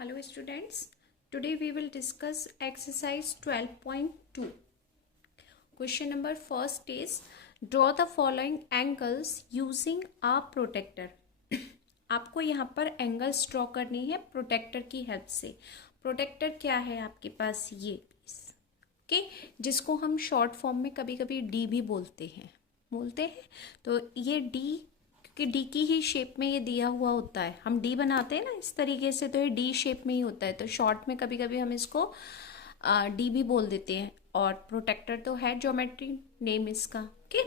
Hello students, today we will discuss exercise 12.2. Question number first is draw the following angles using a protector. आपको यहाँ पर angles draw करनी है protector की help से. Protector क्या है आपके पास, ये पीस ओके, जिसको हम शॉर्ट फॉर्म में कभी कभी डी भी बोलते हैं. तो ये डी, कि डी की ही शेप में ये दिया हुआ होता है. हम डी बनाते हैं ना इस तरीके से, तो ये डी शेप में ही होता है. तो शॉर्ट में कभी कभी हम इसको डी भी बोल देते हैं. और प्रोटेक्टर तो है ज्योमेट्री नेम इसका. ओके,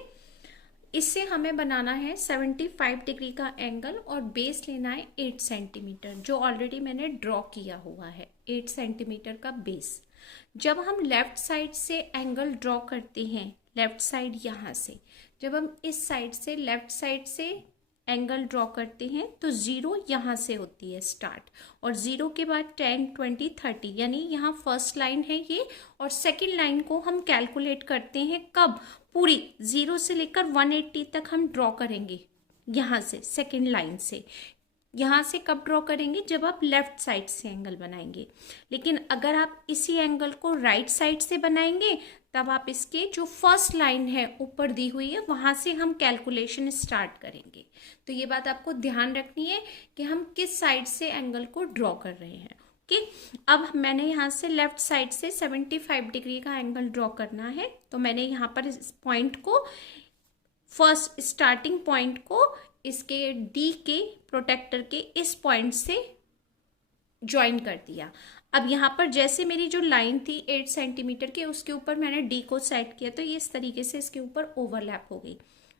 इससे हमें बनाना है 75 डिग्री का एंगल और बेस लेना है 8 सेंटीमीटर, जो ऑलरेडी मैंने ड्रॉ किया हुआ है. 8 सेंटीमीटर का बेस. जब हम लेफ्ट साइड से एंगल ड्रॉ करते हैं, लेफ्ट साइड यहाँ से, जब हम इस साइड से लेफ्ट साइड से एंगल ड्रॉ करते हैं तो 0 यहाँ से होती है स्टार्ट, और 0 के बाद 10, 20, 30, यानी यहाँ फर्स्ट लाइन है ये. और सेकंड लाइन को हम कैलकुलेट करते हैं कब, पूरी 0 से लेकर 180 तक हम ड्रॉ करेंगे यहाँ से. सेकंड लाइन से यहाँ से कब ड्रॉ करेंगे, जब आप लेफ्ट साइड से एंगल बनाएंगे. लेकिन अगर आप इसी एंगल को राइट साइड से बनाएंगे तब आप इसके जो फर्स्ट लाइन है ऊपर दी हुई है वहां से हम कैलकुलेशन स्टार्ट करेंगे. तो ये बात आपको ध्यान रखनी है कि हम किस साइड से एंगल को ड्रॉ कर रहे हैं. ओके, अब मैंने यहाँ से लेफ्ट साइड से 75 डिग्री का एंगल ड्रॉ करना है. तो मैंने यहाँ पर इस पॉइंट को, फर्स्ट स्टार्टिंग पॉइंट को इसके डी के प्रोटेक्टर के इस पॉइंट से ज्वाइन कर दिया. अब यहाँ पर जैसे मेरी जो लाइन थी 8 सेंटीमीटर के, उसके ऊपर मैंने डी को सेट किया, तो ये इस तरीके से इसके ऊपर ओवरलैप हो गई.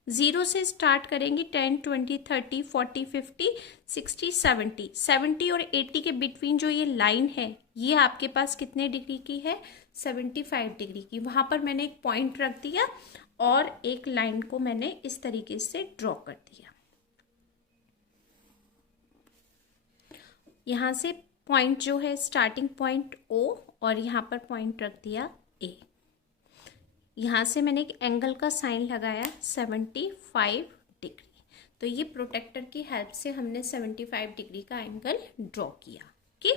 0 से स्टार्ट करेंगे, 10, 20, 30, 40, 50, 60, 70. 70 और 80 के बिटवीन जो ये लाइन है, ये आपके पास कितने डिग्री की है, 75 डिग्री की. वहां पर मैंने एक पॉइंट रख दिया और एक लाइन को मैंने इस तरीके से ड्रॉ कर दिया. यहाँ से पॉइंट जो है स्टार्टिंग पॉइंट O, और यहाँ पर पॉइंट रख दिया A. यहाँ से मैंने एक एंगल का साइन लगाया 75 डिग्री. तो ये प्रोटेक्टर की हेल्प से हमने 75 डिग्री का एंगल ड्रॉ किया. ओके,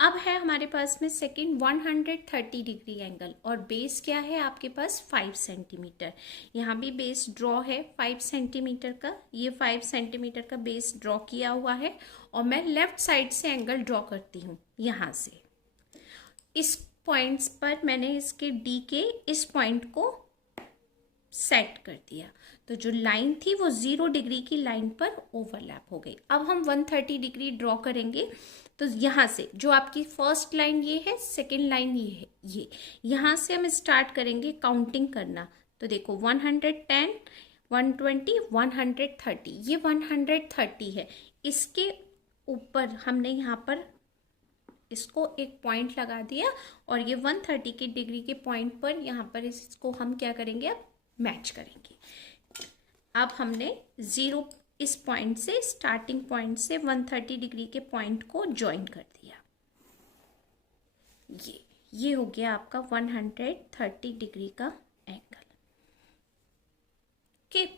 अब है हमारे पास में सेकंड 130 डिग्री एंगल, और बेस क्या है आपके पास 5 सेंटीमीटर. यहाँ भी बेस ड्रॉ है 5 सेंटीमीटर का. ये 5 सेंटीमीटर का बेस ड्रॉ किया हुआ है और मैं लेफ्ट साइड से एंगल ड्रॉ करती हूँ. यहाँ से इस पॉइंट्स पर मैंने इसके डी के इस पॉइंट को सेट कर दिया. तो जो लाइन थी वो 0 डिग्री की लाइन पर ओवरलैप हो गई. अब हम 130 डिग्री ड्रॉ करेंगे. तो यहाँ से जो आपकी फर्स्ट लाइन ये है, सेकंड लाइन ये है, ये यहाँ से हम स्टार्ट करेंगे काउंटिंग करना. तो देखो 110, 120, 130, ये 130 है. इसके ऊपर हमने यहाँ पर इसको एक पॉइंट लगा दिया, और ये 130 की डिग्री के पॉइंट पर यहाँ पर इसको हम क्या करेंगे, अब मैच करेंगे. अब हमने 0 इस पॉइंट से, स्टार्टिंग पॉइंट से 130 डिग्री के पॉइंट को ज्वाइन कर दिया. ये हो गया आपका 130 डिग्री का angle. Okay,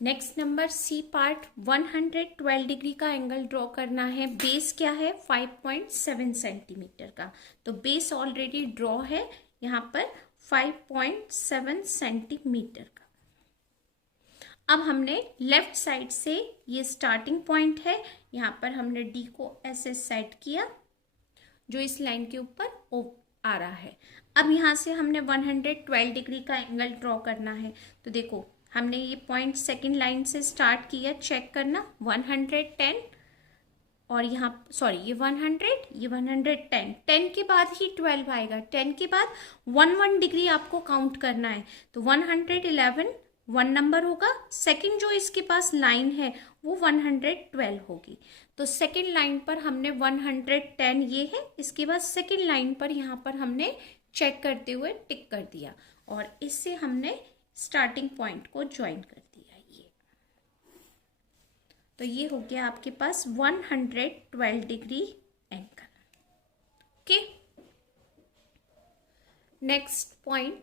next number C part, 112 degree का एंगल ड्रॉ करना है. बेस क्या है 5.7 सेंटीमीटर का. तो बेस ऑलरेडी ड्रॉ है यहाँ पर 5.7 सेंटीमीटर का. अब हमने लेफ्ट साइड से, ये स्टार्टिंग पॉइंट है, यहाँ पर हमने डी को ऐसे सेट किया जो इस लाइन के ऊपर आ रहा है. अब यहाँ से हमने 112 डिग्री का एंगल ड्रॉ करना है. तो देखो हमने ये पॉइंट सेकंड लाइन से स्टार्ट किया, चेक करना 110, और यहाँ सॉरी ये 100, ये 110. 10 के बाद ही 12 आएगा. 10 के बाद 1 डिग्री आपको काउंट करना है. तो 111 1 नंबर होगा. सेकंड जो इसके पास लाइन है वो 112 होगी. तो सेकंड लाइन पर हमने 110 ये है, इसके बाद सेकंड लाइन पर यहाँ पर हमने चेक करते हुए टिक कर दिया, और इससे हमने स्टार्टिंग पॉइंट को ज्वाइन कर दिया. ये तो ये हो गया आपके पास 112 degree angle. Okay, next point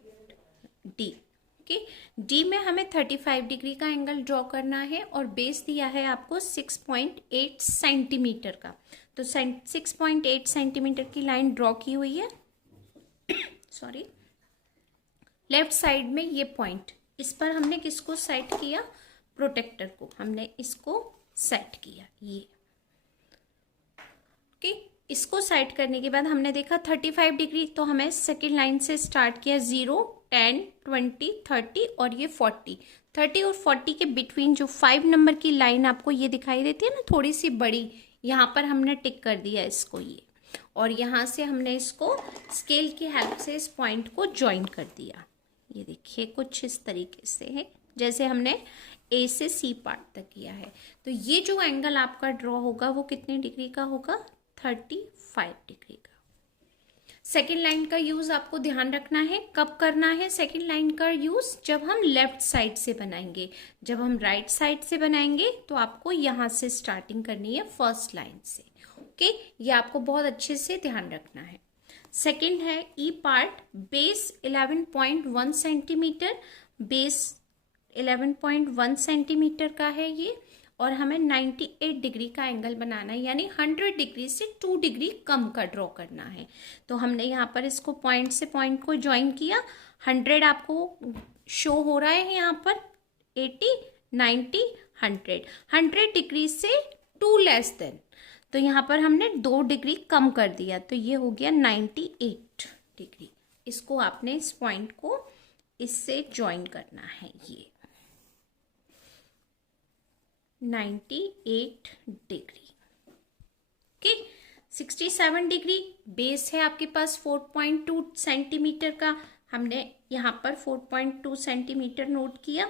D. Okay, D में हमें 35 डिग्री का एंगल ड्रॉ करना है, और बेस दिया है आपको 6.8 सेंटीमीटर का. तो 6.8 सेंटीमीटर की लाइन ड्रॉ की हुई है। सॉरी, लेफ्ट साइड में ये पॉइंट, इस पर हमने किसको सेट किया, प्रोटेक्टर को हमने इसको सेट किया ये। ओके, इसको सेट करने के बाद हमने देखा 35 डिग्री, तो हमें सेकेंड लाइन से स्टार्ट किया 0, 10, 20, 30 और ये 40। 30 और 40 के बिटवीन जो 5 नंबर की लाइन आपको ये दिखाई देती है ना, थोड़ी सी बड़ी, यहाँ पर हमने टिक कर दिया इसको ये, और यहाँ से हमने इसको स्केल की हेल्प से इस पॉइंट को ज्वाइन कर दिया। ये देखिए कुछ इस तरीके से है, जैसे हमने ए से सी पार्ट तक किया है। तो ये जो एंगल आपका ड्रॉ होगा वो कितने डिग्री का होगा, 35 डिग्री का। सेकेंड लाइन का यूज आपको ध्यान रखना है, कब करना है सेकेंड लाइन का यूज, जब हम लेफ्ट साइड से बनाएंगे। जब हम राइट साइड से बनाएंगे तो आपको यहाँ से स्टार्टिंग करनी है फर्स्ट लाइन से। ओके, ये आपको बहुत अच्छे से ध्यान रखना है। सेकेंड है E part, base 11.1 centimetre, base 11.1 centimetre का है ये, और हमें 98 डिग्री का एंगल बनाना है, यानी 100 डिग्री से 2 डिग्री कम का ड्रॉ करना है। तो हमने यहाँ पर इसको पॉइंट से पॉइंट को ज्वाइन किया। 100 आपको शो हो रहा है यहाँ पर, 80, 90, 100 डिग्री से 2 लेस देन, तो यहाँ पर हमने 2 डिग्री कम कर दिया, तो ये हो गया 98 डिग्री। इसको आपने इस पॉइंट को इससे ज्वाइन करना है, ये 98 डिग्री। ओके, 67 डिग्री बेस है आपके पास 4.2 सेंटीमीटर का, हमने यहाँ पर 4.2 सेंटीमीटर नोट किया,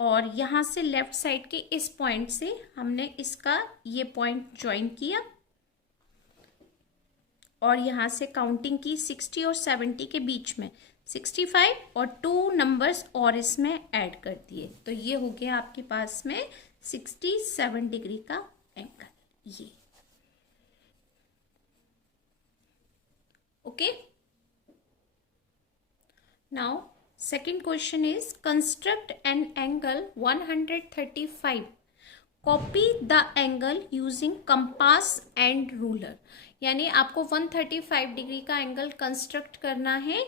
और यहाँ से लेफ्ट साइड के इस पॉइंट से हमने इसका ये पॉइंट ज्वाइन किया, और यहाँ से काउंटिंग की 60 और 70 के बीच में 65 और 2 नंबर्स और इसमें ऐड कर दिए, तो ये हो गया आपके पास में 67 डिग्री का एंगल ये। Okay, now second question is construct an angle 135, copy the angle using compass and ruler। यानी आपको 135 डिग्री का एंगल कंस्ट्रक्ट करना है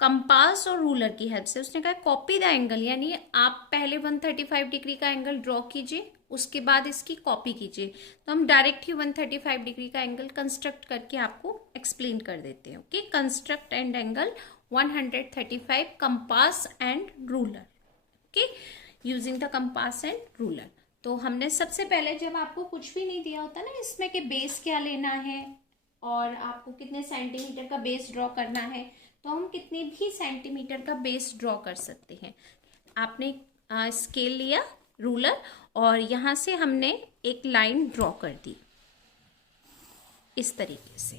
कंपास और रूलर की हेल्प से। उसने कहा कॉपी द एंगल, यानी आप पहले 135 डिग्री का एंगल ड्रॉ कीजिए, उसके बाद इसकी कॉपी कीजिए। तो हम डायरेक्ट ही 135 डिग्री का एंगल कंस्ट्रक्ट करके आपको एक्सप्लेन कर देते हैं। Okay, construct and angle 135 compass and ruler. Okay, using the compass and ruler. तो हमने सबसे पहले, जब आपको कुछ भी नहीं दिया होता ना इसमें कि बेस क्या लेना है और आपको कितने सेंटीमीटर का बेस ड्रॉ करना है, तो हम कितने भी सेंटीमीटर का बेस ड्रॉ कर सकते हैं। आपने स्केल लिया, रूलर, और यहाँ से हमने एक लाइन ड्रॉ कर दी इस तरीके से।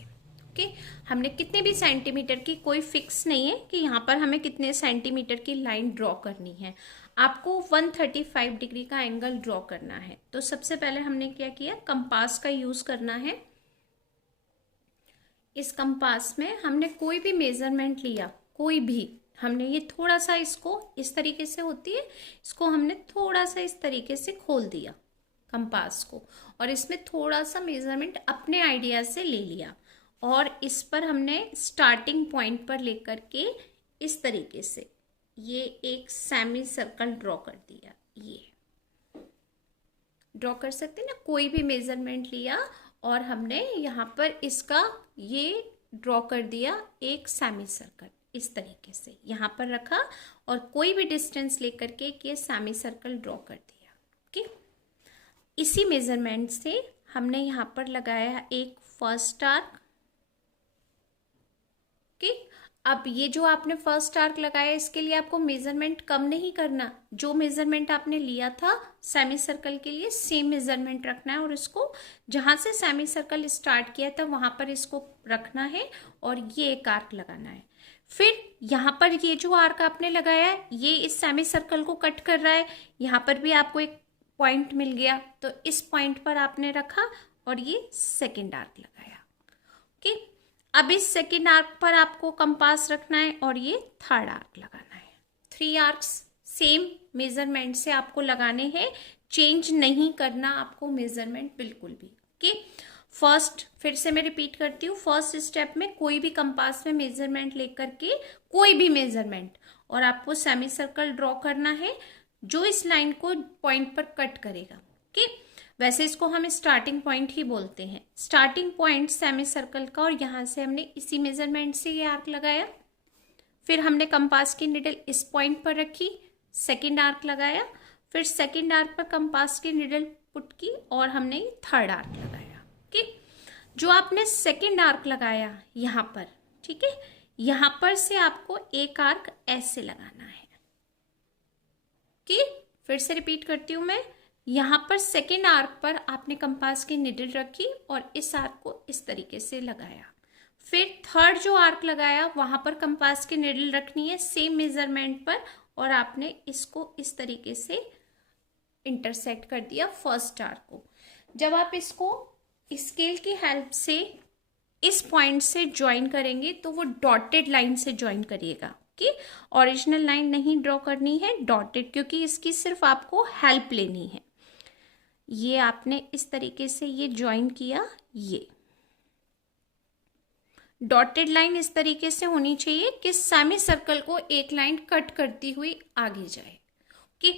ओके, हमने कितने भी सेंटीमीटर की, कोई फिक्स नहीं है कि यहाँ पर हमें कितने सेंटीमीटर की लाइन ड्रॉ करनी है। आपको 135 डिग्री का एंगल ड्रॉ करना है। तो सबसे पहले हमने क्या किया, कंपास का यूज करना है। इस कंपास में हमने कोई भी मेजरमेंट लिया, कोई भी, हमने ये थोड़ा सा इसको इस तरीके से होती है, इसको हमने थोड़ा सा इस तरीके से खोल दिया कंपास को, और इसमें थोड़ा सा मेजरमेंट अपने आइडिया से ले लिया, और इस पर हमने स्टार्टिंग पॉइंट पर लेकर के इस तरीके से ये एक सेमी सर्कल ड्रॉ कर दिया। ये ड्रॉ कर सकते हैं ना, कोई भी मेजरमेंट लिया और हमने यहाँ पर इसका ये ड्रॉ कर दिया एक सेमी सर्कल, इस तरीके से यहाँ पर रखा और कोई भी डिस्टेंस लेकर के ये सेमी सर्कल ड्रॉ कर दिया। ओके, इसी मेजरमेंट से हमने यहाँ पर लगाया एक फर्स्ट आर्क। ओके, अब ये जो आपने फर्स्ट आर्क लगाया, इसके लिए आपको मेजरमेंट कम नहीं करना, जो मेजरमेंट आपने लिया था सेमी सर्कल के लिए सेम मेजरमेंट रखना है, और इसको जहां से सेमी सर्कल स्टार्ट किया था वहां पर इसको रखना है, और ये एक आर्क लगाना है। फिर यहाँ पर ये जो आर्क आपने लगाया है ये इस सेमी सर्कल को कट कर रहा है, यहाँ पर भी आपको एक पॉइंट मिल गया, तो इस पॉइंट पर आपने रखा और ये सेकेंड आर्क लगाया। ओके, अब इस सेकेंड आर्क पर आपको कंपास रखना है और ये थर्ड आर्क लगाना है। 3 आर्क्स सेम मेजरमेंट से आपको लगाने हैं, चेंज नहीं करना आपको मेजरमेंट बिल्कुल भी। ओके, फर्स्ट, फिर से मैं रिपीट करती हूँ, फर्स्ट स्टेप में कोई भी कंपास में मेजरमेंट लेकर के कोई भी मेजरमेंट, और आपको सेमी सर्कल ड्रॉ करना है जो इस लाइन को पॉइंट पर कट करेगा। ओके, वैसे इसको हम स्टार्टिंग पॉइंट ही बोलते हैं। स्टार्टिंग पॉइंट सेमी सर्कल का, और यहाँ से हमने इसी मेजरमेंट से ये आर्क लगाया, फिर हमने कंपास की निडल इस पॉइंट पर रखी, सेकेंड आर्क लगाया, फिर सेकेंड आर्क पर कंपास की निडल पुट की और हमने थर्ड आर्क लगाया। ओके, जो आपने सेकेंड आर्क लगाया यहाँ पर, ठीक है, यहाँ पर से आपको एक आर्क ऐसे लगाना है। ओके, फिर से रिपीट करती हूँ मैं, यहाँ पर सेकेंड आर्क पर आपने कंपास की निडल रखी और इस आर्क को इस तरीके से लगाया। फिर थर्ड जो आर्क लगाया वहां पर कंपास की निडल रखनी है सेम मेजरमेंट पर, और आपने इसको इस तरीके से इंटरसेक्ट कर दिया फर्स्ट आर्क को। जब आप इसको स्केल की हेल्प से इस पॉइंट से ज्वाइन करेंगे तो वो डॉटेड लाइन से ज्वाइन करिएगा कि ओरिजिनल लाइन नहीं ड्रॉ करनी है, डॉटेड, क्योंकि इसकी सिर्फ आपको हेल्प लेनी है। ये आपने इस तरीके से ये ज्वाइन किया, ये डॉटेड लाइन इस तरीके से होनी चाहिए कि सेमी सर्कल को एक लाइन कट करती हुई आगे जाए। ओके,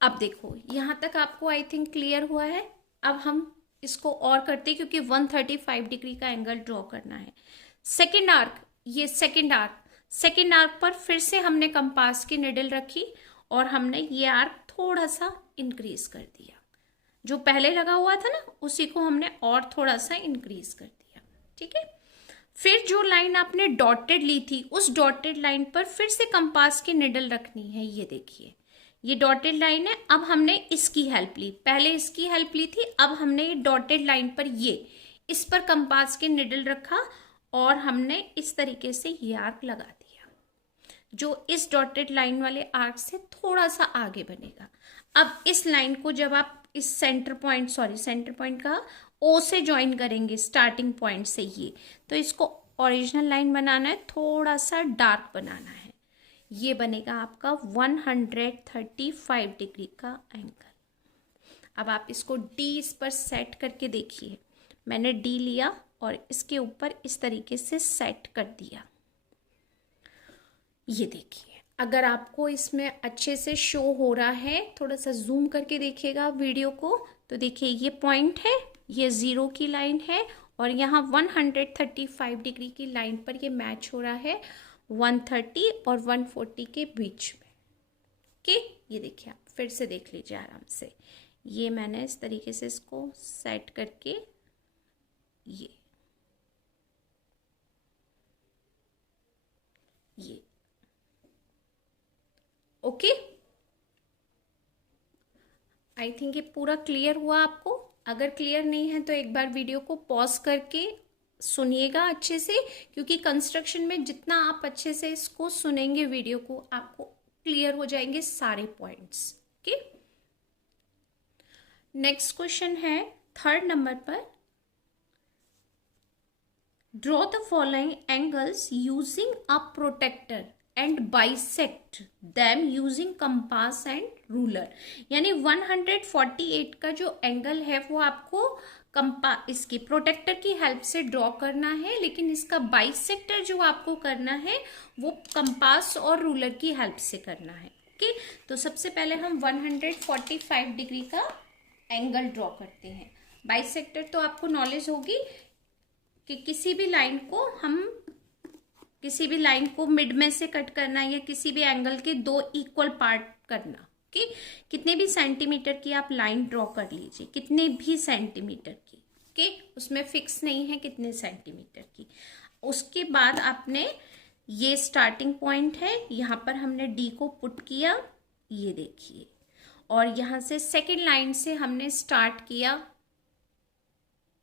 अब देखो यहाँ तक आपको आई थिंक क्लियर हुआ है। अब हम इसको और करते हैं क्योंकि 135 डिग्री का एंगल ड्रॉ करना है। सेकेंड आर्क, ये सेकेंड आर्क पर फिर से हमने कंपास की निडल रखी और हमने ये आर्क थोड़ा सा इंक्रीज कर दिया। जो पहले लगा हुआ था ना उसी को हमने और थोड़ा सा इंक्रीज कर दिया। ठीक है, फिर जो लाइन आपने डॉटेड ली थी उस डॉटेड लाइन पर फिर से कंपास की निडल रखनी है। ये देखिए, ये डॉटेड लाइन है। अब हमने इसकी हेल्प ली, पहले इसकी हेल्प ली थी, अब हमने डॉटेड लाइन पर ये इस पर कंपास की निडल रखा और हमने इस तरीके से ये आर्क लगा दिया जो इस डॉटेड लाइन वाले आर्क से थोड़ा सा आगे बनेगा। अब इस लाइन को जब आप इस सेंटर पॉइंट का ओ से ज्वाइन करेंगे स्टार्टिंग पॉइंट से, ये तो इसको ओरिजिनल लाइन बनाना है, थोड़ा सा डार्क बनाना है। ये बनेगा आपका 135 डिग्री का एंगल। अब आप इसको डी इस पर सेट करके देखिए। मैंने डी लिया और इसके ऊपर इस तरीके से सेट कर दिया। ये देखिए, अगर आपको इसमें अच्छे से शो हो रहा है, थोड़ा सा जूम करके देखिएगा वीडियो को, तो देखिए ये पॉइंट है, ये 0 की लाइन है और यहाँ 135 डिग्री की लाइन पर ये मैच हो रहा है 130 और 140 के बीच में। ओके, ये देखिए, आप फिर से देख लीजिए आराम से। ये मैंने इस तरीके से इसको सेट करके ये ओके, आई थिंक ये पूरा क्लियर हुआ आपको। अगर क्लियर नहीं है तो एक बार वीडियो को पॉज करके सुनिएगा अच्छे से, क्योंकि कंस्ट्रक्शन में जितना आप अच्छे से इसको सुनेंगे वीडियो को, आपको क्लियर हो जाएंगे सारे पॉइंट्स। ओके, नेक्स्ट क्वेश्चन है 3rd नंबर पर, draw the following angles using a protractor and bisect them using compass and ruler. यानी 148 का जो एंगल है वो आपको इसकी प्रोटेक्टर की हेल्प से ड्रॉ करना है, लेकिन इसका बाइसेक्टर जो आपको करना है वो कंपास और रूलर की हेल्प से करना है। ओके, तो सबसे पहले हम 145 डिग्री का एंगल ड्रॉ करते हैं। बाइसेक्टर तो आपको नॉलेज होगी कि किसी भी लाइन को मिड में से कट करना या किसी भी एंगल के 2 इक्वल पार्ट करना। ओके, कितने भी सेंटीमीटर की आप लाइन ड्रॉ कर लीजिए, कितने भी सेंटीमीटर की। ओके, उसमें फिक्स नहीं है कितने सेंटीमीटर की। उसके बाद आपने ये स्टार्टिंग पॉइंट है, यहाँ पर हमने डी को पुट किया, ये देखिए, और यहाँ से सेकेंड लाइन से हमने स्टार्ट किया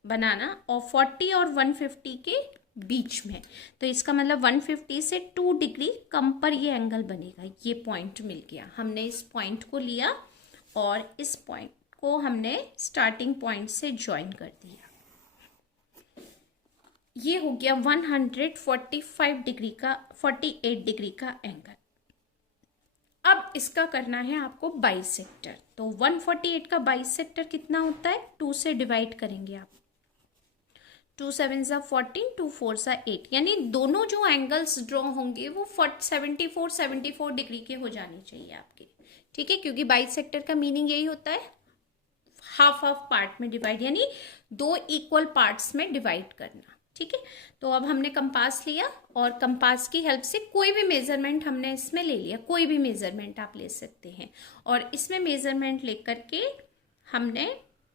बनाना और 40 और 150 के बीच में, तो इसका मतलब 150 से 2 डिग्री कम पर ये एंगल बनेगा। ये पॉइंट मिल गया, हमने इस पॉइंट को लिया और इस पॉइंट को हमने स्टार्टिंग पॉइंट से ज्वाइन कर दिया। ये हो गया 148 डिग्री का एंगल। अब इसका करना है आपको बाइसेक्टर। तो 148 का बाइसेक्टर कितना होता है, 2 से डिवाइड करेंगे आप। 2 7 सा 14, 2 4 सा 8, यानी दोनों जो एंगल्स ड्रॉ होंगे वो 74 डिग्री के हो जाने चाहिए आपके। ठीक है, क्योंकि बाइसेक्टर का मीनिंग यही होता है हाफ हाफ पार्ट में डिवाइड, यानी दो इक्वल पार्ट्स में डिवाइड करना। ठीक है, तो अब हमने कंपास लिया और कंपास की हेल्प से कोई भी मेजरमेंट हमने इसमें ले लिया, कोई भी मेजरमेंट आप ले सकते हैं। और इसमें मेजरमेंट लेकर के हमने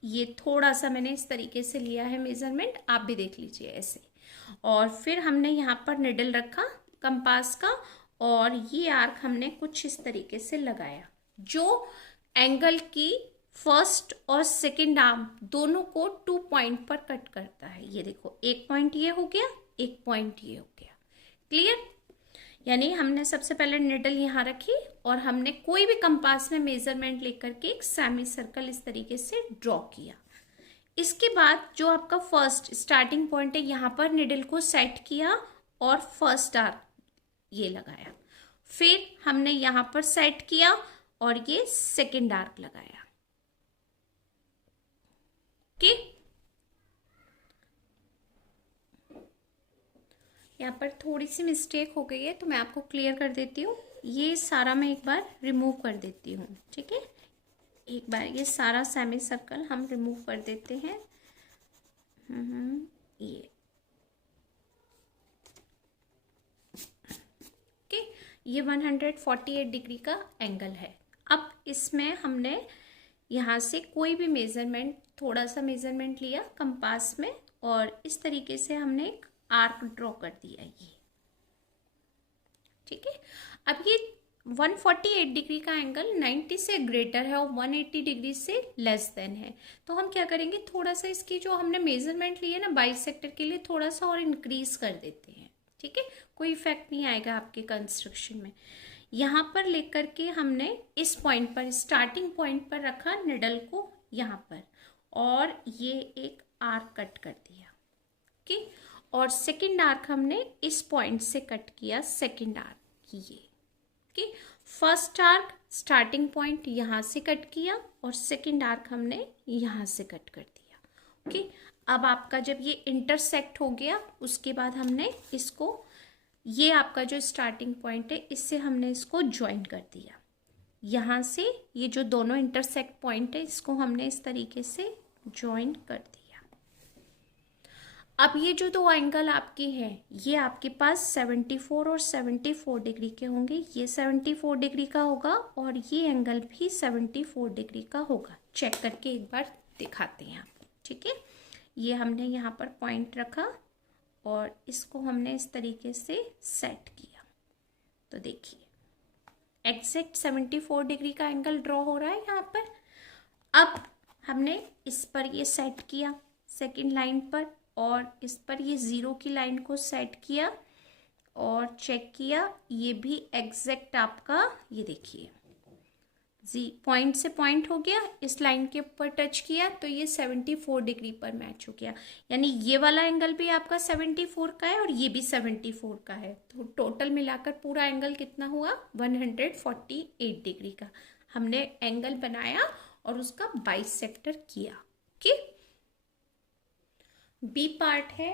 ये थोड़ा सा मैंने इस तरीके से लिया है मेजरमेंट, आप भी देख लीजिए ऐसे। और फिर हमने यहाँ पर निडल रखा कंपास का और ये आर्क हमने कुछ इस तरीके से लगाया जो एंगल की फर्स्ट और सेकंड आर्म दोनों को 2 पॉइंट पर कट करता है। ये देखो, एक पॉइंट ये हो गया, एक पॉइंट ये हो गया। क्लियर? यानी हमने सबसे पहले निडल यहाँ रखी और हमने कोई भी कंपास में मेजरमेंट लेकर के एक सेमी सर्कल इस तरीके से ड्रॉ किया। इसके बाद जो आपका फर्स्ट स्टार्टिंग पॉइंट है यहाँ पर निडल को सेट किया और फर्स्ट आर्क ये लगाया। फिर हमने यहाँ पर सेट किया और ये सेकेंड आर्क लगाया। ओके, यहाँ पर थोड़ी सी मिस्टेक हो गई है तो मैं आपको क्लियर कर देती हूँ। ये सारा मैं एक बार रिमूव कर देती हूँ। ठीक है, एक बार ये सारा सेमी सर्कल हम रिमूव कर देते हैं। ये ओके, ये 148 डिग्री का एंगल है। अब इसमें हमने यहाँ से कोई भी मेजरमेंट, थोड़ा सा मेजरमेंट लिया कंपास में और इस तरीके से हमने एक आर्क ड्रॉ कर दिया ये। ठीक है, अब ये 148 डिग्री का एंगल 90 से ग्रेटर है और 180 डिग्री से लेस देन है। तो हम क्या करेंगे, थोड़ा सा इसकी जो हमने मेजरमेंट ली है ना बाइसेक्टर के लिए, थोड़ा सा और इंक्रीज कर देते हैं। ठीक है, कोई इफेक्ट नहीं आएगा आपके कंस्ट्रक्शन में। यहाँ पर लेकर के हमने इस पॉइंट पर, स्टार्टिंग पॉइंट पर रखा निडल को यहाँ पर और ये एक आर्क कट कर दिया। ओके, और सेकंड आर्क हमने इस पॉइंट से कट किया, सेकंड आर्क ये। Okay, first arc starting point यहाँ से कट किया और सेकंड आर्क हमने यहाँ से कट कर दिया। ओके, अब आपका जब ये इंटरसेक्ट हो गया उसके बाद हमने इसको, ये आपका जो स्टार्टिंग पॉइंट है इससे हमने इसको ज्वाइन कर दिया। यहाँ से ये जो दोनों इंटरसेक्ट पॉइंट है इसको हमने इस तरीके से ज्वाइन कर दिया। अब ये जो दो एंगल आपके हैं ये आपके पास 74 और 74 डिग्री के होंगे। ये 74 डिग्री का होगा और ये एंगल भी 74 डिग्री का होगा। चेक करके एक बार दिखाते हैं आपको। ठीक है, ये हमने यहाँ पर पॉइंट रखा और इसको हमने इस तरीके से सेट किया। तो देखिए एग्जैक्ट 74 डिग्री का एंगल ड्रॉ हो रहा है यहाँ पर। अब हमने इस पर ये सेट किया सेकंड लाइन पर और इस पर ये 0 की लाइन को सेट किया और चेक किया, ये भी एग्जैक्ट आपका, ये देखिए पॉइंट से पॉइंट हो गया, इस लाइन के ऊपर टच किया तो ये 74 डिग्री पर मैच हो गया। यानी ये वाला एंगल भी आपका 74 का है और ये भी 74 का है। तो टोटल मिलाकर पूरा एंगल कितना हुआ, 148 डिग्री का हमने एंगल बनाया और उसका बाइसेक्टर किया। ओके, बी पार्ट है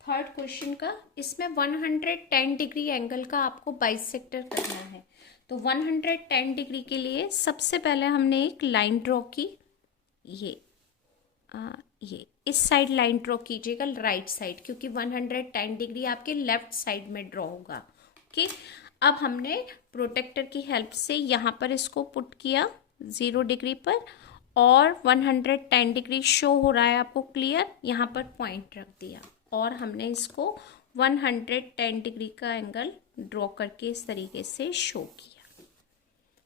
थर्ड क्वेश्चन का। इसमें 110 डिग्री एंगल का आपको बाइसेक्टर करना है। तो 110 डिग्री के लिए सबसे पहले हमने एक लाइन ड्रॉ की। ये इस साइड लाइन ड्रॉ कीजिएगा, राइट साइड, क्योंकि 110 डिग्री आपके लेफ्ट साइड में ड्रॉ होगा। ओके, अब हमने प्रोटेक्टर की हेल्प से यहाँ पर इसको पुट किया 0 डिग्री पर और 110 डिग्री शो हो रहा है आपको क्लियर, यहाँ पर पॉइंट रख दिया और हमने इसको 110 डिग्री का एंगल ड्रॉ करके इस तरीके से शो किया।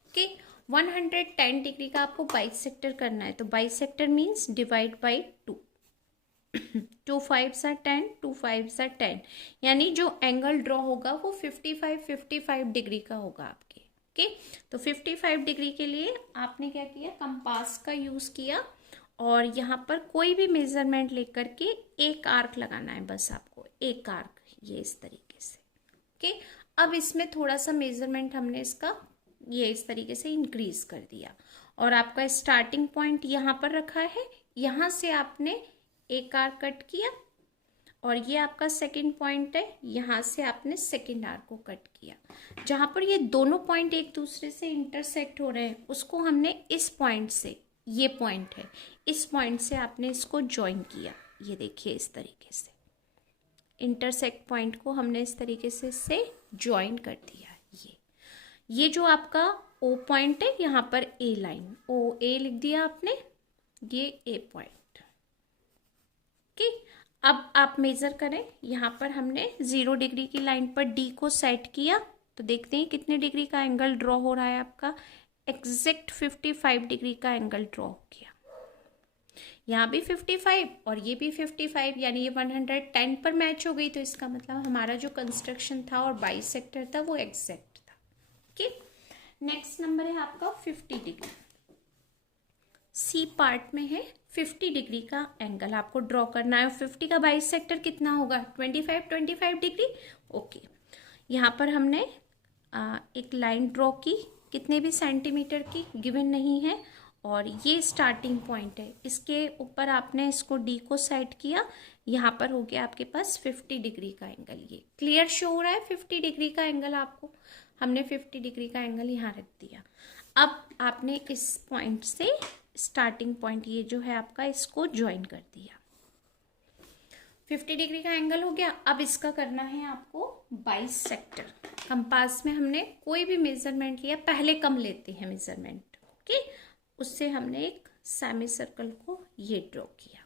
ओके, 110 डिग्री का आपको बाइसेक्टर करना है। तो bisector means divide by 2, 2 5 are 10, 2 5 are 10, यानी जो एंगल ड्रॉ होगा वो 55 डिग्री का होगा आपके। ओके, तो 55 डिग्री के लिए आपने क्या किया, कंपास का यूज किया और यहाँ पर कोई भी मेजरमेंट लेकर के एक आर्क लगाना है, बस आपको एक आर्क, ये इस तरीके से। ओके, अब इसमें थोड़ा सा मेजरमेंट हमने इसका ये इस तरीके से इंक्रीज कर दिया और आपका स्टार्टिंग पॉइंट यहाँ पर रखा है, यहाँ से आपने एक आर्क कट किया और ये आपका सेकंड पॉइंट है, यहाँ से आपने सेकंड आर्क को कट किया। जहाँ पर ये दोनों पॉइंट एक दूसरे से इंटरसेक्ट हो रहे हैं उसको हमने इस पॉइंट से, ये पॉइंट है, इस पॉइंट से आपने इसको ज्वाइन किया। ये देखिए इस तरीके से इंटरसेक्ट पॉइंट को हमने इस तरीके से इससे ज्वाइन कर दिया। ये जो आपका ओ पॉइंट है, यहाँ पर ए लाइन, ओ ए लिख दिया आपने, ये ए पॉइंट। ओके, अब आप मेजर करें। यहाँ पर हमने 0 डिग्री की लाइन पर डी को सेट किया, तो देखते हैं कितने डिग्री का एंगल ड्रॉ हो रहा है आपका। एग्जैक्ट 55 डिग्री का एंगल ड्रॉ किया। यहाँ भी 55 और ये भी 55, यानी ये 110 पर मैच हो गई। तो इसका मतलब हमारा जो कंस्ट्रक्शन था और बाइसेक्टर था वो एग्जैक्ट था। ओके, नेक्स्ट नंबर है आपका 50 डिग्री। सी पार्ट में है 50 डिग्री का एंगल आपको ड्रॉ करना है। 50 का बाइसेक्टर कितना होगा? 25 डिग्री। ओके, यहाँ पर हमने एक लाइन ड्रॉ की, कितने भी सेंटीमीटर की गिवन नहीं है, और ये स्टार्टिंग पॉइंट है। इसके ऊपर आपने इसको डी को सेट किया। यहाँ पर हो गया आपके पास 50 डिग्री का एंगल। ये क्लियर शो हो रहा है 50 डिग्री का एंगल आपको। हमने 50 डिग्री का एंगल यहाँ रख दिया। अब आपने इस पॉइंट से स्टार्टिंग पॉइंट ये जो है आपका, इसको ज्वाइन कर दिया। 50 डिग्री का एंगल हो गया। अब इसका करना है आपको बाइसेक्टर। कंपास में हमने कोई भी मेजरमेंट लिया, पहले कम लेते हैं मेजरमेंट। ओके, उससे हमने एक सेमी सर्कल को ये ड्रॉ किया।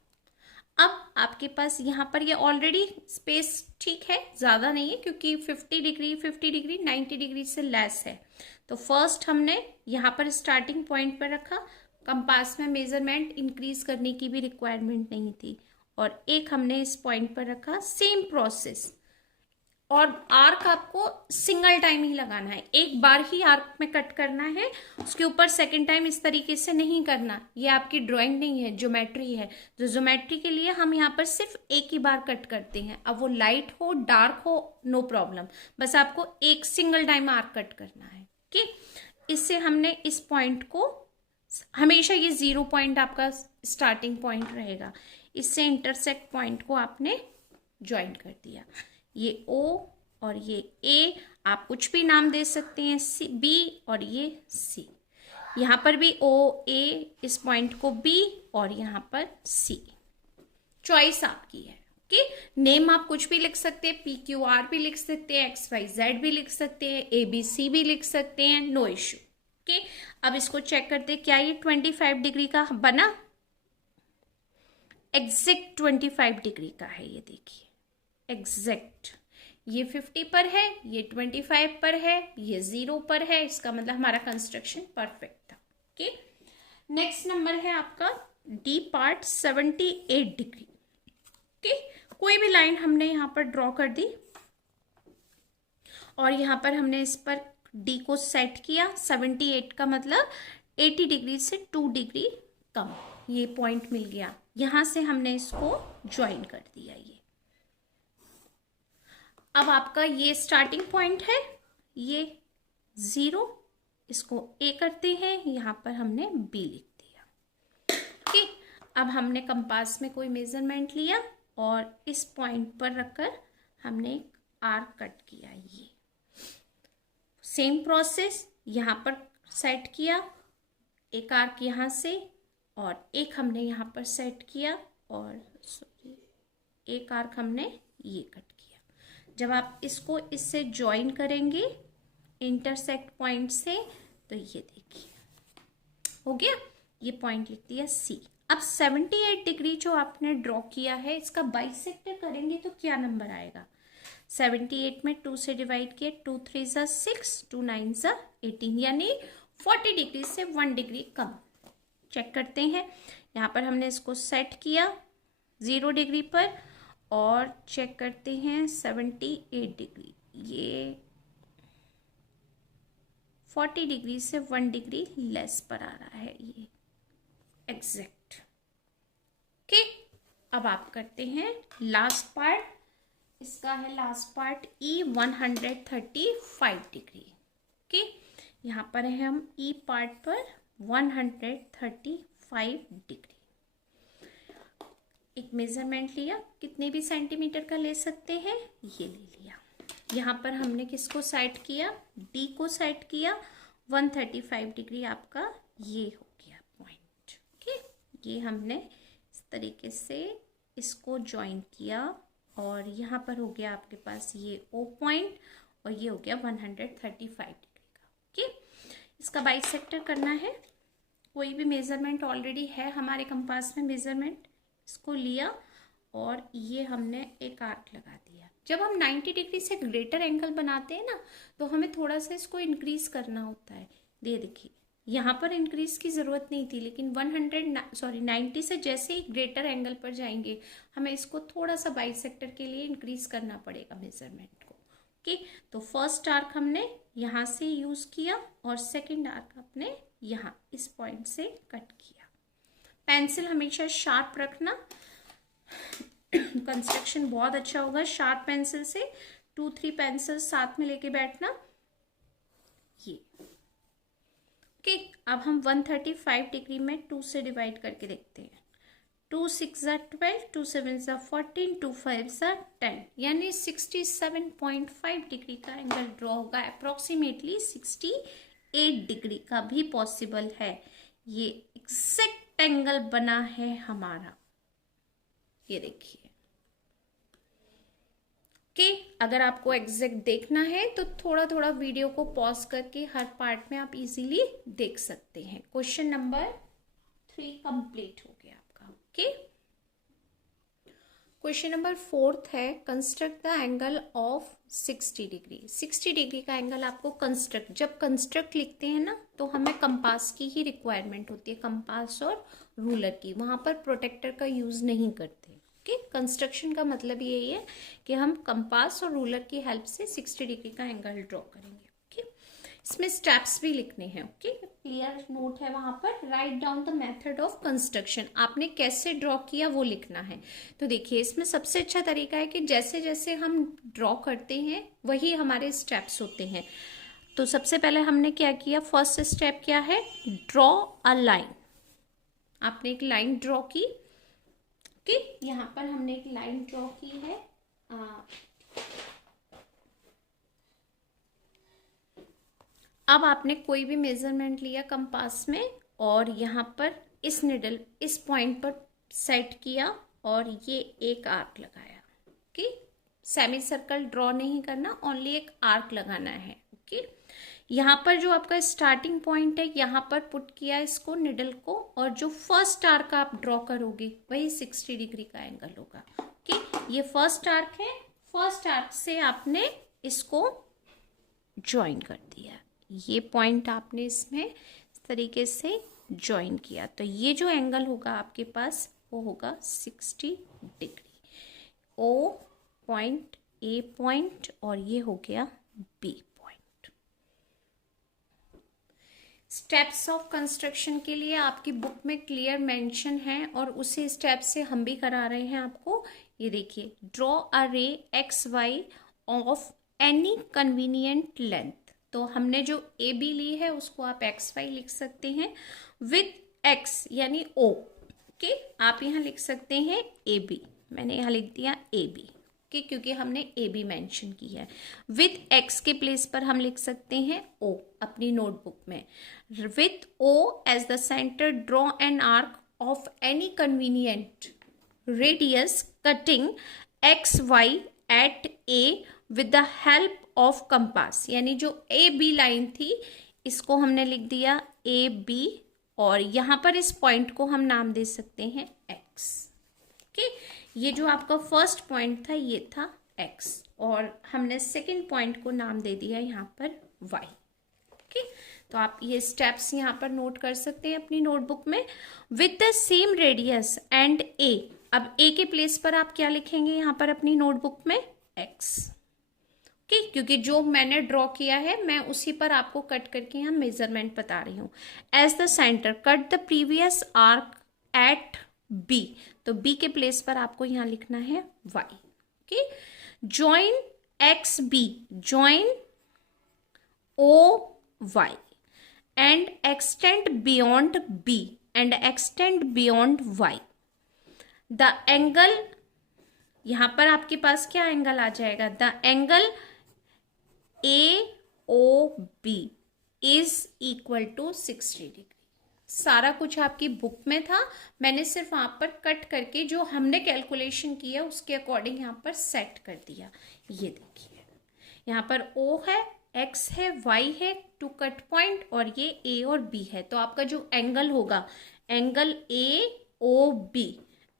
अब आपके पास यहाँ पर ये ऑलरेडी स्पेस ठीक है, ज़्यादा नहीं है, क्योंकि 50 डिग्री 90 डिग्री से लेस है। तो फर्स्ट हमने यहाँ पर स्टार्टिंग पॉइंट पर रखा। कंपास में मेजरमेंट इंक्रीज करने की भी रिक्वायरमेंट नहीं थी, और एक हमने इस पॉइंट पर रखा। सेम प्रोसेस, और आर्क आपको सिंगल टाइम ही लगाना है, एक बार ही आर्क में कट करना है। उसके ऊपर सेकंड टाइम इस तरीके से नहीं करना। ये आपकी ड्राइंग नहीं है, ज्योमेट्री है। जो ज्योमेट्री के लिए हम यहाँ पर सिर्फ एक ही बार कट करते हैं। अब वो लाइट हो डार्क हो नो प्रॉब्लम, बस आपको एक सिंगल टाइम आर्क कट करना है। ओके, इससे हमने इस पॉइंट को, हमेशा ये 0 पॉइंट आपका स्टार्टिंग पॉइंट रहेगा, इससे इंटरसेक्ट पॉइंट को आपने ज्वाइन कर दिया। ये O और ये A, आप कुछ भी नाम दे सकते हैं, B और ये C। यहाँ पर भी O A, इस पॉइंट को B और यहाँ पर C। चॉइस आपकी है। ओके, नेम आप कुछ भी लिख सकते हैं, PQR भी लिख सकते हैं, XYZ भी लिख सकते हैं, ABC भी लिख सकते हैं, नो इश्यू। ओके, अब इसको चेक करते हैं, क्या ये 25 डिग्री का बना? एग्जैक्ट 25 डिग्री का है। ये देखिए एग्जैक्ट, ये 50 पर है, ये 25 पर है, ये 0 पर है। इसका मतलब हमारा कंस्ट्रक्शन परफेक्ट था। ओके, नेक्स्ट नंबर है आपका डी पार्ट 78 डिग्री। ओके, कोई भी लाइन हमने यहाँ पर ड्रॉ कर दी, और यहाँ पर हमने इस पर डी को सेट किया। 78 का मतलब 80 डिग्री से 2 डिग्री कम, ये पॉइंट मिल गया। यहाँ से हमने इसको ज्वाइन कर दिया। ये अब आपका ये स्टार्टिंग पॉइंट है, ये 0, इसको A करते हैं, यहाँ पर हमने B लिख दिया। ओके, अब हमने कंपास में कोई मेजरमेंट लिया और इस पॉइंट पर रखकर हमने एक आर्क कट किया। ये सेम प्रोसेस, यहाँ पर सेट किया, एक आर्क यहाँ से, और एक हमने यहाँ पर सेट किया, और एक आर्क हमने ये कट किया। जब आप इसको इससे ज्वाइन करेंगे इंटरसेक्ट पॉइंट से, तो ये देखिए हो गया। ये पॉइंट लिख दिया C। अब 78 डिग्री जो आपने ड्रॉ किया है, इसका बाइसेक्टर करेंगे तो क्या नंबर आएगा? 78 में 2 से डिवाइड किया, 2 3 ज़ा 6, 2 9 ज़ा 18, यानी 40 डिग्री से 1 डिग्री कम। चेक करते हैं, यहाँ पर हमने इसको सेट किया 0 डिग्री पर, और चेक करते हैं 78 डिग्री, ये 40 डिग्री से 1 डिग्री लेस पर आ रहा है। ये एग्जैक्ट। ओके, अब आप करते हैं लास्ट पार्ट। इसका है last part E 135 degree. Okay, यहाँ पर है हम E पार्ट पर 135 डिग्री। एक मेजरमेंट लिया, कितने भी सेंटीमीटर का ले सकते हैं, ये ले लिया। यहाँ पर हमने किसको सेट किया, डी को सेट किया। 135 डिग्री आपका ये हो गया पॉइंट। ओके, ये हमने इस तरीके से इसको ज्वाइन किया और यहाँ पर हो गया आपके पास ये ओ पॉइंट और ये हो गया 135 डिग्री का। ओके, इसका बाइसेक्टर करना है। कोई भी मेजरमेंट ऑलरेडी है हमारे कंपास में, मेजरमेंट इसको लिया और ये हमने एक आर्क लगा दिया। जब हम 90 डिग्री से ग्रेटर एंगल बनाते हैं ना, तो हमें थोड़ा सा इसको इंक्रीज करना होता है। ये देखिए, यहाँ पर इंक्रीज की जरूरत नहीं थी, लेकिन 90 से जैसे ही ग्रेटर एंगल पर जाएंगे, हमें इसको थोड़ा सा बाइसेक्टर के लिए इंक्रीज करना पड़ेगा मेजरमेंट को। ओके, तो फर्स्ट आर्क हमने यहाँ से यूज किया और सेकेंड आर्क अपने यहाँ इस पॉइंट से कट किया। पेंसिल हमेशा शार्प रखना, कंस्ट्रक्शन बहुत अच्छा होगा शार्प पेंसिल से। 2-3 पेंसिल साथ में लेके बैठना। ये ओके, अब हम 135 डिग्री में 2 से डिवाइड करके देखते हैं। 2 6 12, 2 7 14, 2 5 10, यानी 67.5 डिग्री का एंगल ड्रॉ होगा। अप्रोक्सीमेटली 68 डिग्री का भी पॉसिबल है। ये एग्जैक्ट एंगल बना है हमारा, ये देखिए। ओके, अगर आपको एग्जैक्ट देखना है तो थोड़ा थोड़ा वीडियो को पॉज करके हर पार्ट में आप इजीली देख सकते हैं। क्वेश्चन नंबर 3 कंप्लीट हो गया आपका। ओके, क्वेश्चन नंबर 4 है, construct the angle of 60 degree. 60 degree का एंगल आपको कंस्ट्रक्ट, जब कंस्ट्रक्ट लिखते हैं ना, तो हमें कंपास की ही रिक्वायरमेंट होती है, कंपास और रूलर की। वहां पर प्रोटेक्टर का यूज नहीं करते। ओके, कंस्ट्रक्शन का मतलब यही है कि हम कंपास और रूलर की हेल्प से 60 डिग्री का एंगल ड्रॉ करेंगे। ओके, इसमें स्टेप्स भी लिखने हैं। ओके, क्लियर नोट है वहां पर। Write down the method of construction, आपने कैसे ड्रॉ किया वो लिखना है। तो देखिए, इसमें सबसे अच्छा तरीका है कि जैसे जैसे हम ड्रॉ करते हैं वही हमारे स्टेप्स होते हैं। तो सबसे पहले हमने क्या किया, फर्स्ट स्टेप क्या है, ड्रॉ अ लाइन। आपने एक लाइन ड्रॉ की। ओके, यहाँ पर हमने एक लाइन ड्रॉ की है। अब आपने कोई भी मेजरमेंट लिया कंपास में और यहाँ पर इस निडल इस पॉइंट पर सेट किया और ये एक आर्क लगाया। ओके, सेमी सर्कल ड्रॉ नहीं करना, ओनली एक आर्क लगाना है। ओके, यहाँ पर जो आपका स्टार्टिंग पॉइंट है यहाँ पर पुट किया इसको, निडल को, और जो फर्स्ट आर्क आप ड्रॉ करोगे वही 60 डिग्री का एंगल होगा। ओके, ये फर्स्ट आर्क है, फर्स्ट आर्क से आपने इसको ज्वाइन कर दिया। ये पॉइंट आपने इसमें इस तरीके से ज्वाइन किया, तो ये जो एंगल होगा आपके पास वो होगा 60 degree. O point, A point और ये हो गया B point. Steps of construction के लिए आपकी बुक में क्लियर मेंशन है और उसी स्टेप से हम भी करा रहे हैं आपको। ये देखिए, draw a ray X Y of any convenient length. तो हमने जो ए बी ली है उसको आप एक्स वाई लिख सकते हैं, विथ एक्स यानी ओ। ओके, आप यहाँ लिख सकते हैं ए बी, मैंने यहाँ लिख दिया ए बी। ओके, क्योंकि हमने ए बी मैंशन की है। विथ एक्स के प्लेस पर हम लिख सकते हैं ओ अपनी नोटबुक में। With O as the centre draw an arc of any convenient radius cutting X Y at A with the help of compass. यानी जो ए बी लाइन थी इसको हमने लिख दिया ए बी और यहाँ पर इस पॉइंट को हम नाम दे सकते हैं एक्स। ओके, ये जो आपका फर्स्ट पॉइंट था ये था एक्स और हमने सेकंड पॉइंट को नाम दे दिया यहाँ पर वाई। ओके, तो आप ये स्टेप्स यहाँ पर नोट कर सकते हैं अपनी नोटबुक में। With the same radius and A, अब ए के प्लेस पर आप क्या लिखेंगे यहाँ पर अपनी नोटबुक में, एक्स। ओके, क्योंकि जो मैंने ड्रॉ किया है मैं उसी पर आपको कट करके यहाँ मेजरमेंट बता रही हूँ। As the centre cut the previous arc at B, तो बी के प्लेस पर आपको यहाँ लिखना है Y. Okay, join X B, join O Y and extend beyond B and extend beyond Y. The angle, यहां पर आपके पास क्या एंगल आ जाएगा, the angle AOB is equal to 60 degree. सारा कुछ आपकी बुक में था, मैंने सिर्फ वहां पर कट करके जो हमने कैलकुलेशन किया उसके अकॉर्डिंग यहाँ पर सेट कर दिया। ये देखिए यहाँ पर O है, X है, Y है, 2 कट पॉइंट, और ये A और B है। तो आपका जो एंगल होगा, angle AOB,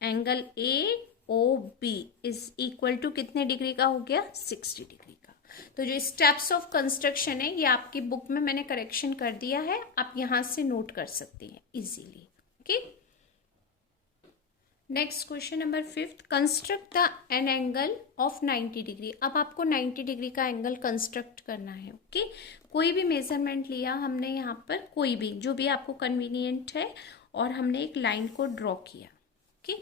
angle AOB is equal to कितने डिग्री का हो गया, 60 डिग्री का। तो जो स्टेप्स ऑफ कंस्ट्रक्शन है ये आपकी बुक में मैंने करेक्शन कर दिया है, आप यहां से नोट कर सकते हैं easily. Okay, next question number 5, construct the an angle of 90 degree. अब आपको 90 डिग्री का एंगल कंस्ट्रक्ट करना है। ओके, कोई भी मेजरमेंट लिया हमने यहाँ पर, कोई भी जो भी आपको कन्वीनियंट है, और हमने एक लाइन को ड्रॉ किया। ओके,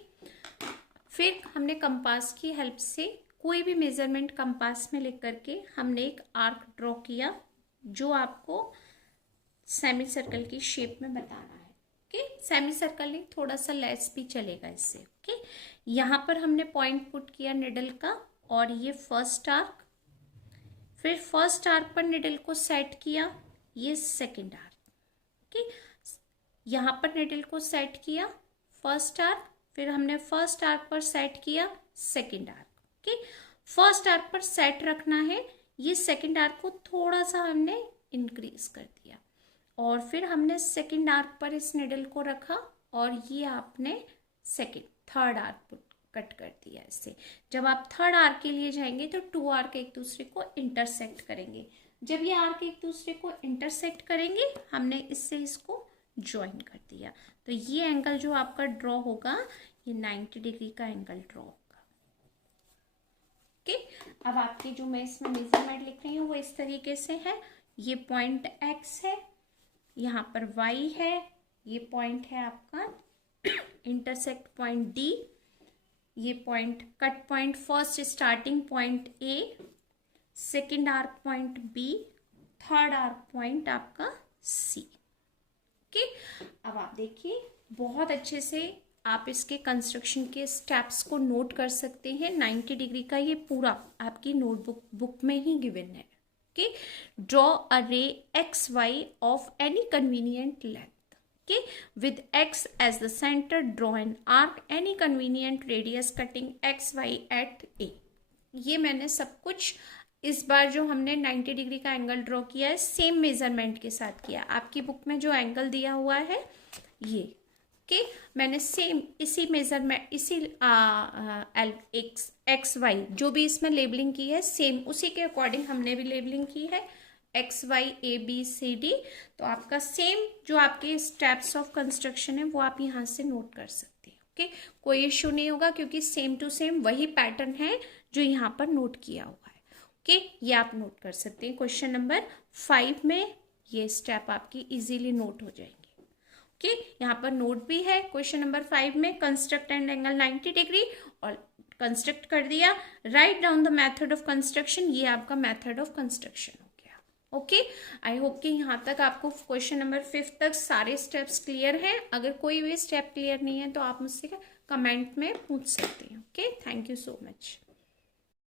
फिर हमने कंपास की हेल्प से कोई भी मेजरमेंट कंपास में लिख करके हमने एक आर्क ड्रॉ किया जो आपको सेमी सर्कल की शेप में बताना है। ओके, सेमी सर्कल नहीं, थोड़ा सा लेस भी चलेगा इससे। ओके, यहाँ पर हमने पॉइंट पुट किया निडल का, और ये फर्स्ट आर्क, फिर फर्स्ट आर्क पर निडल को सेट किया, ये सेकंड आर्क। ओके, यहाँ पर निडल को सेट किया फर्स्ट आर्क, फिर हमने फर्स्ट आर्क पर सेट किया second arc. Okay, first arc पर सेट रखना है, ये सेकंड आर्क को थोड़ा सा हमने इंक्रीज कर दिया, और फिर हमने सेकंड आर्क पर इस निडल को रखा, और ये आपने थर्ड आर्क कट कर दिया इससे। जब आप थर्ड आर्क के लिए जाएंगे तो 2 आर्क एक दूसरे को इंटरसेक्ट करेंगे। जब ये आर्क एक दूसरे को इंटरसेक्ट करेंगे, हमने इससे इसको ज्वाइन कर दिया, तो ये एंगल जो आपका ड्रॉ होगा, ये 90 डिग्री का एंगल ड्रॉ होगा। ओके, अब आपकी जो मैं इसमें मेजरमेंट लिख रही हूँ वो इस तरीके से है। ये पॉइंट X है, यहाँ पर Y है, ये पॉइंट है आपका इंटरसेक्ट पॉइंट D, ये point cut point first starting point A, second arc point B, third arc point आपका C। ओके, अब आप देखिए बहुत अच्छे से आप इसके कंस्ट्रक्शन के स्टेप्स को नोट कर सकते हैं। 90 डिग्री का ये पूरा आपकी नोटबुक बुक में ही गिवन है। Okay, draw a ray XY of any convenient length. Okay, with X as the centre draw an arc any convenient radius cutting XY at A। ये मैंने सब कुछ इस बार जो हमने 90 डिग्री का एंगल ड्रॉ किया है सेम मेजरमेंट के साथ किया। आपकी बुक में जो एंगल दिया हुआ है ये, ओके, मैंने सेम इसी मेजरमेंट, इसी XY जो भी इसमें लेबलिंग की है सेम उसी के अकॉर्डिंग हमने भी लेबलिंग की है, XY ABCD। तो आपका सेम जो आपके स्टेप्स ऑफ कंस्ट्रक्शन है वो आप यहाँ से नोट कर सकते हैं। ओके, कोई इश्यू नहीं होगा क्योंकि सेम टू सेम वही पैटर्न है जो यहाँ पर नोट किया हुआ है। ओके, ये आप नोट कर सकते हैं। क्वेश्चन नंबर 5 में ये स्टेप आपकी इजीली नोट हो जाएंगे। ओके, यहाँ पर नोट भी है क्वेश्चन नंबर 5 में, कंस्ट्रक्ट एंड एंगल 90 डिग्री, और कंस्ट्रक्ट कर दिया। Write down the method of construction, ये आपका मेथड ऑफ कंस्ट्रक्शन हो गया। ओके, आई होप कि यहाँ तक आपको क्वेश्चन नंबर 5 तक सारे स्टेप्स क्लियर हैं। अगर कोई भी स्टेप क्लियर नहीं है तो आप मुझसे कमेंट में पूछ सकते हैं। Okay, thank you so much.